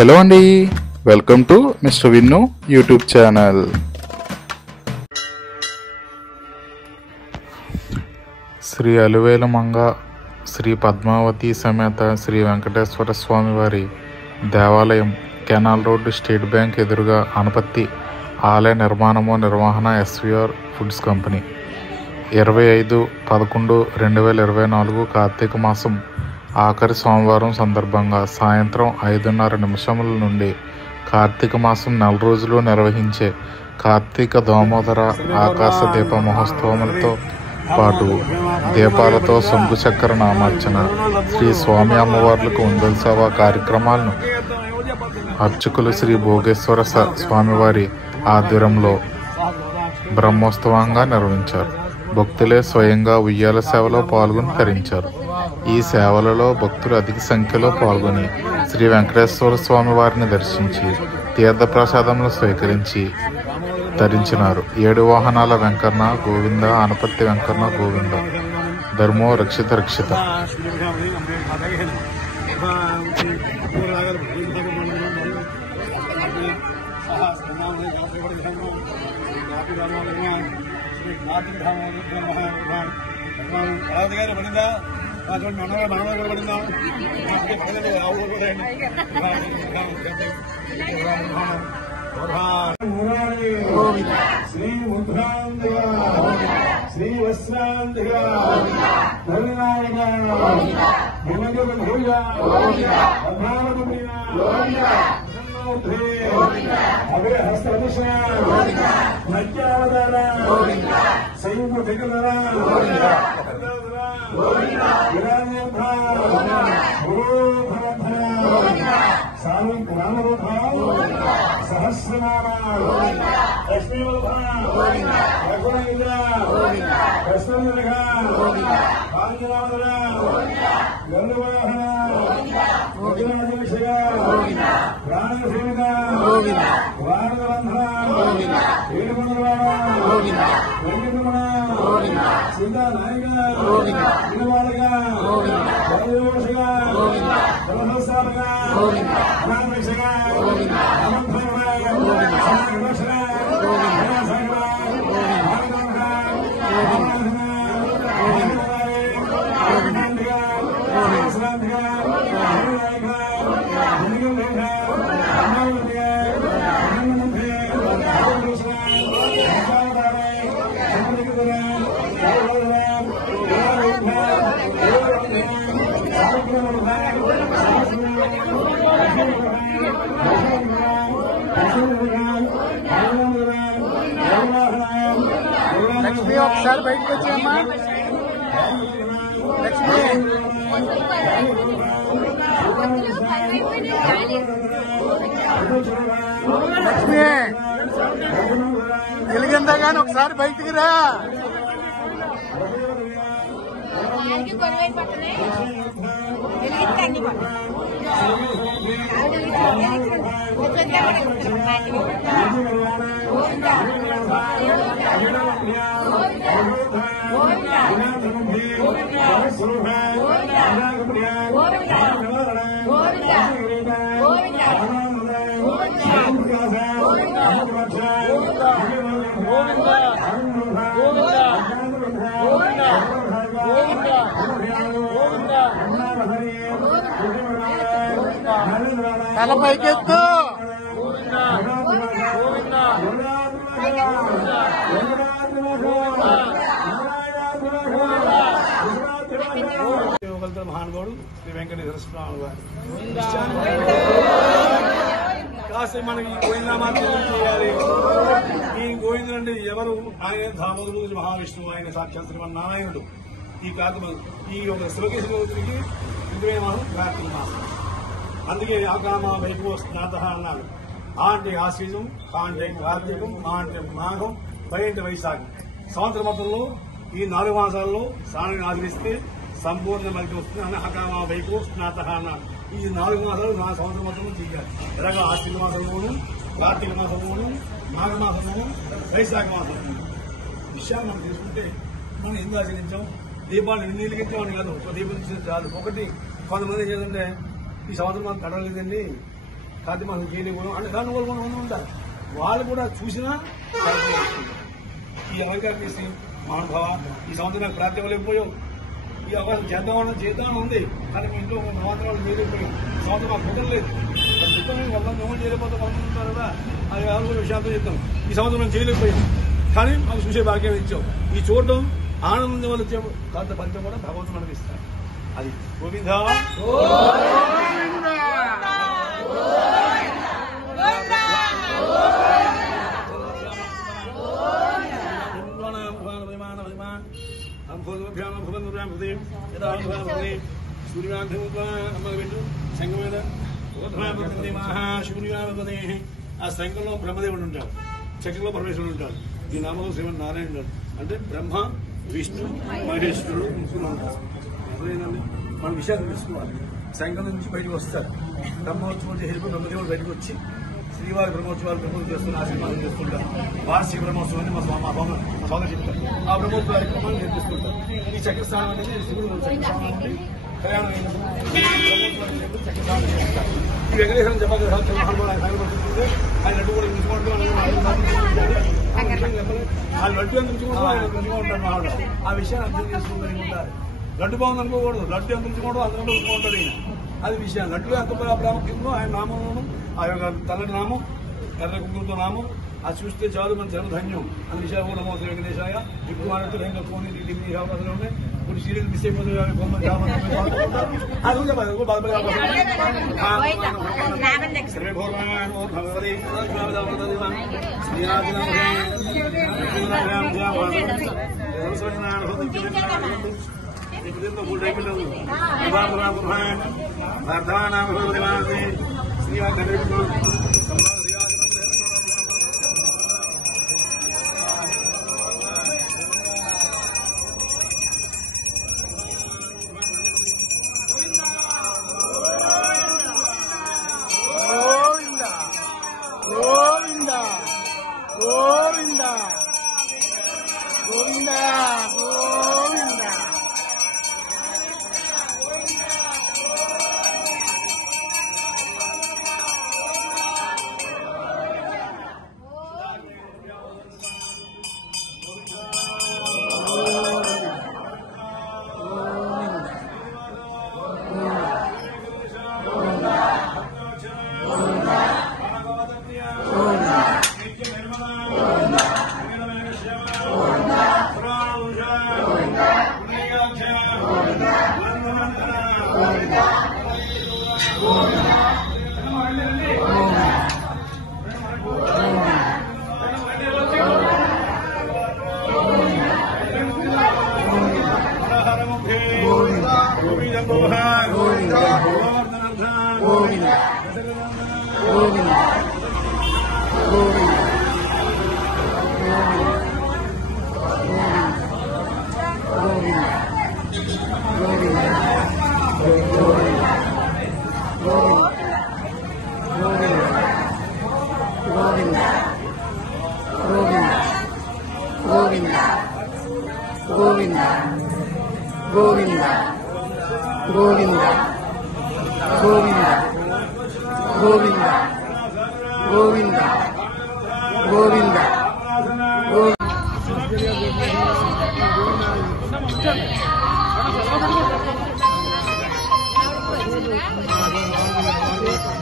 Hello అండి, welcome to mister Vinnu YouTube channel. Shri Alivelumanga Shri Padmavathi సమేత శ్రీ వెంకటేశ్వర స్వామి వారి దేవాలయం, కెనాల్ రోడ్డు, స్టేట్ బ్యాంక్ ఎదురుగా, అనపత్తి. ఆలయ నిర్మాణము నిర్వహణ ఎస్వీఆర్ ఫుడ్స్ కంపెనీ. 25/11/2024 కార్తీక మాసం ఆఖరి సోమవారం సందర్భంగా సాయంత్రం 5:30 నుండి కార్తీక మాసం 4 రోజులు నిర్వహించే కార్తీక దామోదర ఆకాశ దీప మహోత్సవములతో పాటు దీపాలతో శంకు చక్ర నామార్చన, శ్రీ స్వామి అమ్మవార్లకు ఉందల సేవ కార్యక్రమాలను అర్చకులు శ్రీ భోగేశ్వర స్వామివారి ఆధ్వర్యంలో బ్రహ్మోత్సవంగా నిర్వహించారు. భక్తులే స్వయంగా ఉయ్యాల సేవలో పాల్గొని తరించారు. ఈ సేవలలో భక్తులు అధిక సంఖ్యలో పాల్గొని శ్రీ వెంకటేశ్వర స్వామి వారిని దర్శించి తీర్థ ప్రసాదములు స్వీకరించి తరించినారు. 7 వాహనాల వెంకన్న గోవింద, అనపత్తి వెంకన్న గోవింద, ధర్మో రక్షిత రక్షిత. శ్రీ ముద్రాంతిగా, శ్రీ వస్త్రాంతిగా, ధరునాయక భువనగ భూయ అభయ హస్తభిష నత్యావతార సంయుక్తికర సహస్రనామ లక్ష్మి ఒకసారి బయటకు వచ్చాయమ్మా. లక్ష్మి లక్ష్మి వెలిగిందా కానీ ఒకసారి బయటికి రా. తల పైకెత్తు. మహానుభావుడు శ్రీ వెంకటేశ్వర స్వామి వారు కాస్త మనకి గోవిందనామాలు చేయాలి. ఈ గోవిందుడు అంటే ఎవరు? ఆయన దామోదరుడు మహావిష్ణువు, ఆయన సాక్షాత్ శ్రీమన్నారాయణుడు. ఈ ఒక శ్లోకేశ్వరికి ఇందువే మాసం కార్తీక మాసం. అందుకే ఆకామ వైభవ స్నాత అన్నాడు. ఆ అంటే ఆశ్వీజం, ఆ అంటే కార్తీకం, ఆ అంటే మాఘం, పై అంటే వైశాఖం. సంవత్సర మొత్తంలో ఈ 4 మాసాల్లో స్నానాన్ని ఆచరిస్తే సంపూర్ణ మలికి వస్తుంది అని ఆకామ వైభవ స్నాత అన్నాడు. ఈ 4 మాసాలు నా సంవత్సరం మొత్తంలో తీయాలి. ఎలాగో ఆశ్వీజ మాసంలోను, కార్తీక మాసంలోను, మాఘ మాసంలోను, వైశాఖ మాసంలోను విషయాలు మనం తీసుకుంటే మనం ఎందుకు ఆచరించాం? దీపాలు ఎన్ని వెలిగించామని కాదు, ఒక దీపం చాలు. ఒకటి కొంతమంది ఏంటంటే ఈ సంవత్సరం మాకు కడలేదండి, కార్తీక మాసం చేయలేకపోయాం అంటే దాని వాళ్ళు కూడా ఉంటారు. వాళ్ళు కూడా చూసినా ఈ అవకాశం చేసి మహానుభావ ఈ సంవత్సరం నాకు ప్రాప్తి అవ్వలేకపోయాం, ఈ అవకాశం చేద్దామని ఉంది కానీ మీ ఇంట్లో సంవత్సరాలు చేయలేకపోయాం, ఈ సంవత్సరం మాకు కుదరలేదు, వల్ల మేము చేయలేకపోతే వాళ్ళు ఉంటారు కదా, అది కూడా విషయాలతో చెప్తాం. ఈ సంవత్సరం మేము చేయలేకపోయాం కానీ మాకు చూసే భాగ్యం ఇచ్చాం. ఈ చూడడం ఆనందం వల్ల వచ్చే కాంత ఫలితం కూడా భగవంతుడు మనకి ఇస్తారు. అది గోవింద ఆ సంఘంలో బ్రహ్మదేవుడు ఉంటాడు, చక్రంలో పరమేశ్వరుడు ఉంటాడు, ఈ నామంలో శ్రీమన్నారాయణ ఉంటాడు. అంటే బ్రహ్మ విష్ణు మహేశ్వరుడు ముగ్గురు ఉంటారు. ఎవరైందండి మన విషయాలు తెలుసుకోవాలి. సంఘం నుంచి బయటకు వస్తారు, బ్రహ్మోత్సవం చేసేటప్పుడు బ్రహ్మదేవుడు బయటకు వచ్చి శ్రీవారి బ్రహ్మోత్సవాలు చేస్తున్న ఆశీర్వాదం చేస్తుంటారు. వార్షిక బ్రహ్మోత్సవాన్ని మా స్వామి చెప్తారు. ఆ బ్రహ్మోత్సవ కార్యక్రమాలు నేర్పిస్తుంటారు. ఈ చక్రస్థానం అనేది శివుడు చక్రస్థానం నుండి ప్రయాణం అయినప్పుడు చక్రస్థానం చేస్తారు. ఈ వెంకటేశ్వరం జపగ్రహాలు సాగబడుతుంటే ఆయన లడ్డు కూడా ఇంచుకుంటూ ఆ లడ్డు ఎంత ఉంచుకుంటూ ఆయన మంచిగా ఉంటారు మహాడు. ఆ విషయాన్ని అర్థం చేసుకుంటూ ఉంటారు. లడ్డు బాగుంది అనుకోకూడదు, లడ్డు ఎంత ఉంచుకుంటూ అందులో ఉంచుకుంటాడు ఈయన. అది విషయం. లడ్డు ఎంత ప్రాముఖ్యంలో ఆయన నామంలోను ఆ యొక్క తల్లని నామం ఎర్ర కుంకులతో నామం అది చూస్తే చాలు మన జనధన్యం. అన్ని విషయాలు కూడా మోసం వెంకటేశాయ ఇప్పుడు అన్నట్టు ఇంకా ఫోన్ అసలు ఉన్నాయి కొన్ని సీరియల్ మిస్ అయిపోతుంది.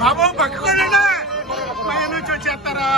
బాబు పక్కకోండి పై నుంచి వచ్చేస్తారా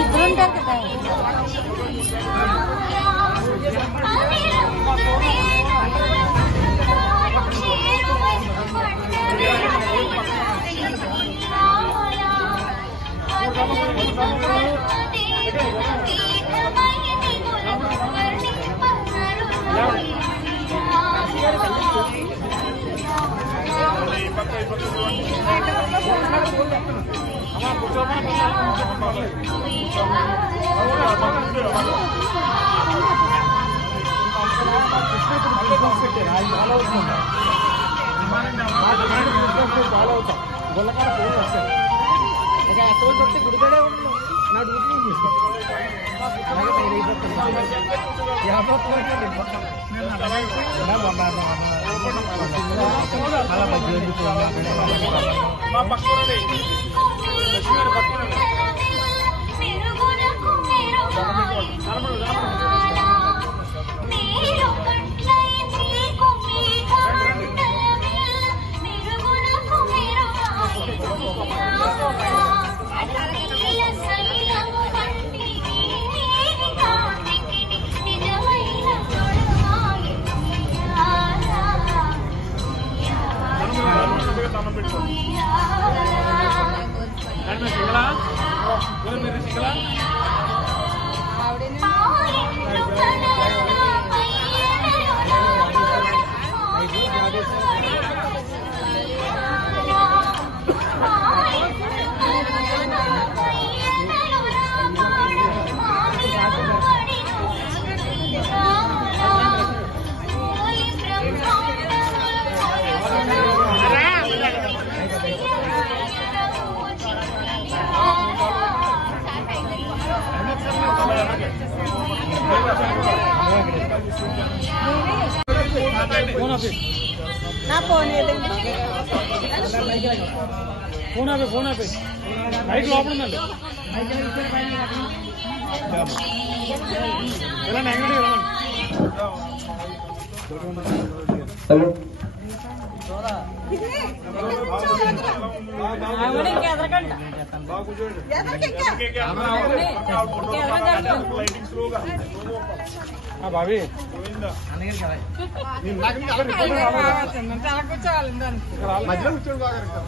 ఇద్దరు ఉంటారు కదా గుడిగడే ఉండదు నా డ్యూటీ ఫోన్ ఆపే బైక్ లోపల ఉందండి బాబీ మధ్యలో కూర్చోండి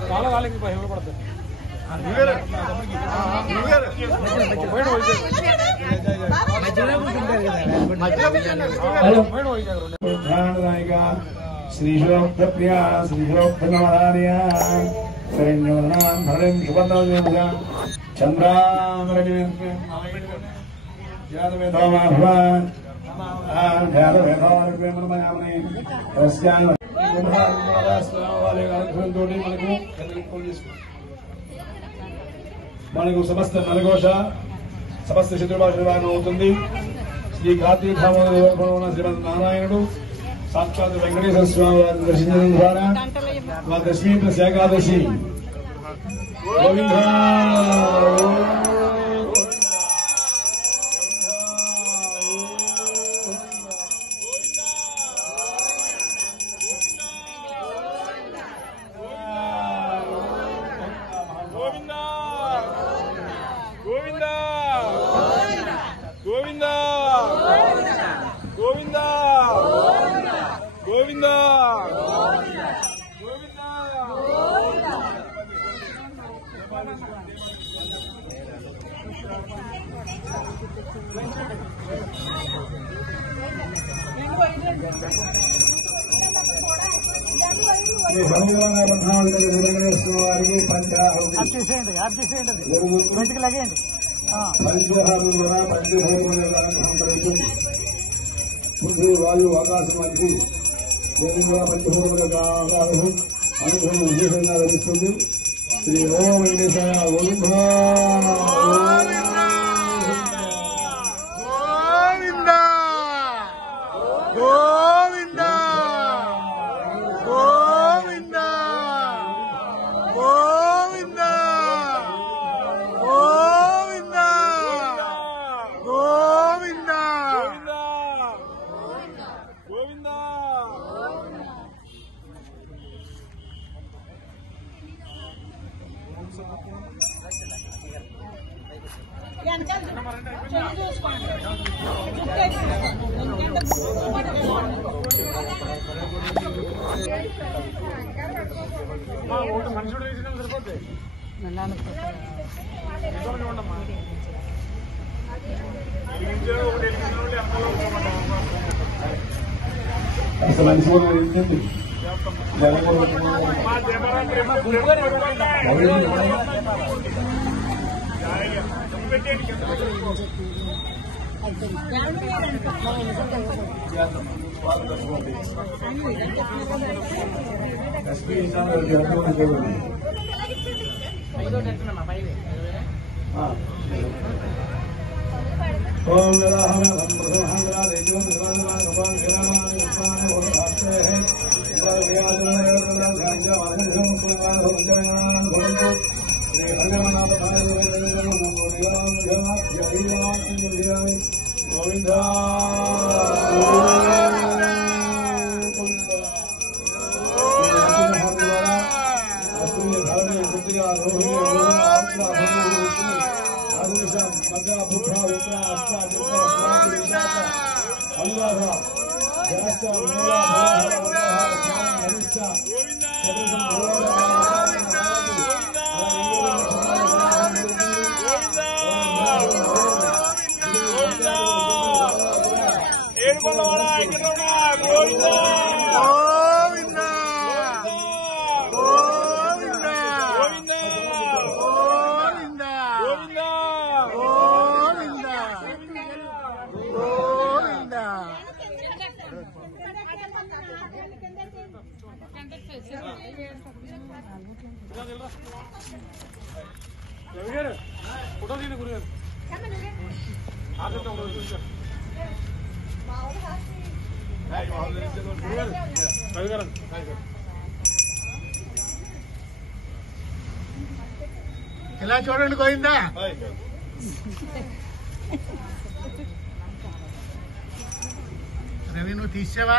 చాలా వాళ్ళకి భయం పడతారు శ్రీశోప్రియ శ్రీశోప్రమార్య మనకు సమస్త నలఘోష సమస్త శత్రుభాషణ అవుతుంది. శ్రీ కార్తీక శ్రీమద్ నారాయణుడు సాక్షాత్ వెంకటేశ్వర స్వామి వారిని దర్శించడం ద్వారా మా దశమి ప్లస్ ఏకాదశి గోవింద వాయు ఆకాశం వచ్చి పంచభూములుగా అనుభవం విశేషంగా లభిస్తుంది. శ్రీ ఓం వెంకటేశ్వర గోవింద గోవింద గోవింద గోవింద గోవింద గోవింద గోవింద మనుషుడు వేసిన సరిపోతే ఫోటో తీయండి గురుగారు. ఇలా చూడండి గోవిందా. రవి నువ్వు తీసావా?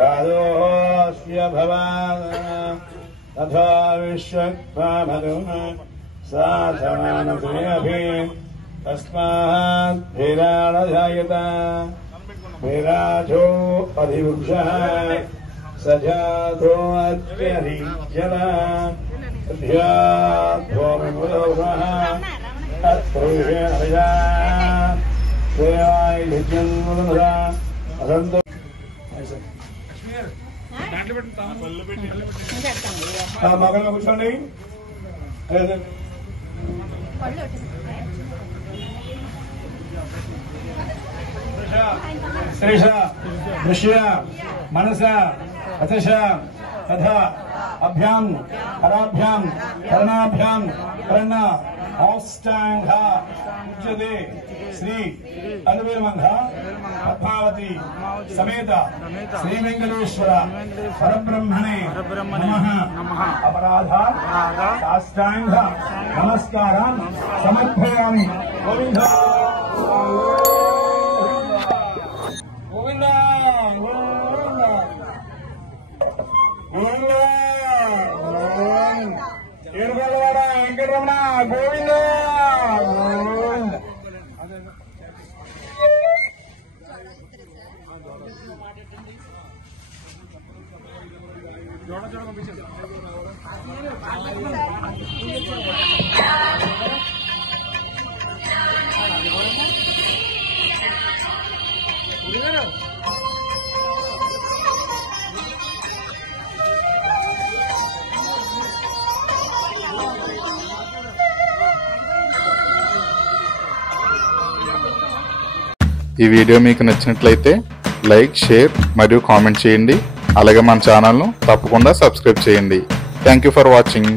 राधोस्य भवान् तथा विश्वक्मामधुना सा समानसेऽपि तस्मात् धीराणजायत विराजो अधिवृक्षः स जातो अत्यधिजला ध्यात्वोमुदोषः तत्पुरुषेणया सेवायिजन्मुदमुदा असन्तो మగంగా కూర్చోండి. శ్రీష దృశ్య మనస అతిశ తథా అభ్యాం కరాభ్యాం కర్ణాభ్యాం కర్ణ ఔష్టాంగ ఉచ్యతే శ్రీ అలువేమంగ పద్మావతి సమేత శ్రీ వెంకటేశ్వర పరబ్రహ్మణే నమః అపరాధ సాష్టాంగ నమస్కారాన్ సమర్పయామి. గోవింద గోవింద గోవింద ఏడుగోలవాడ వెంకటరమణ గోవింద గోవింద. ఈ వీడియో మీకు నచ్చినట్లయితే లైక్, షేర్ మరియు కామెంట్ చేయండి. అలాగే మన ఛానల్ను తప్పకుండా సబ్స్క్రైబ్ చేయండి. Thank you for watching.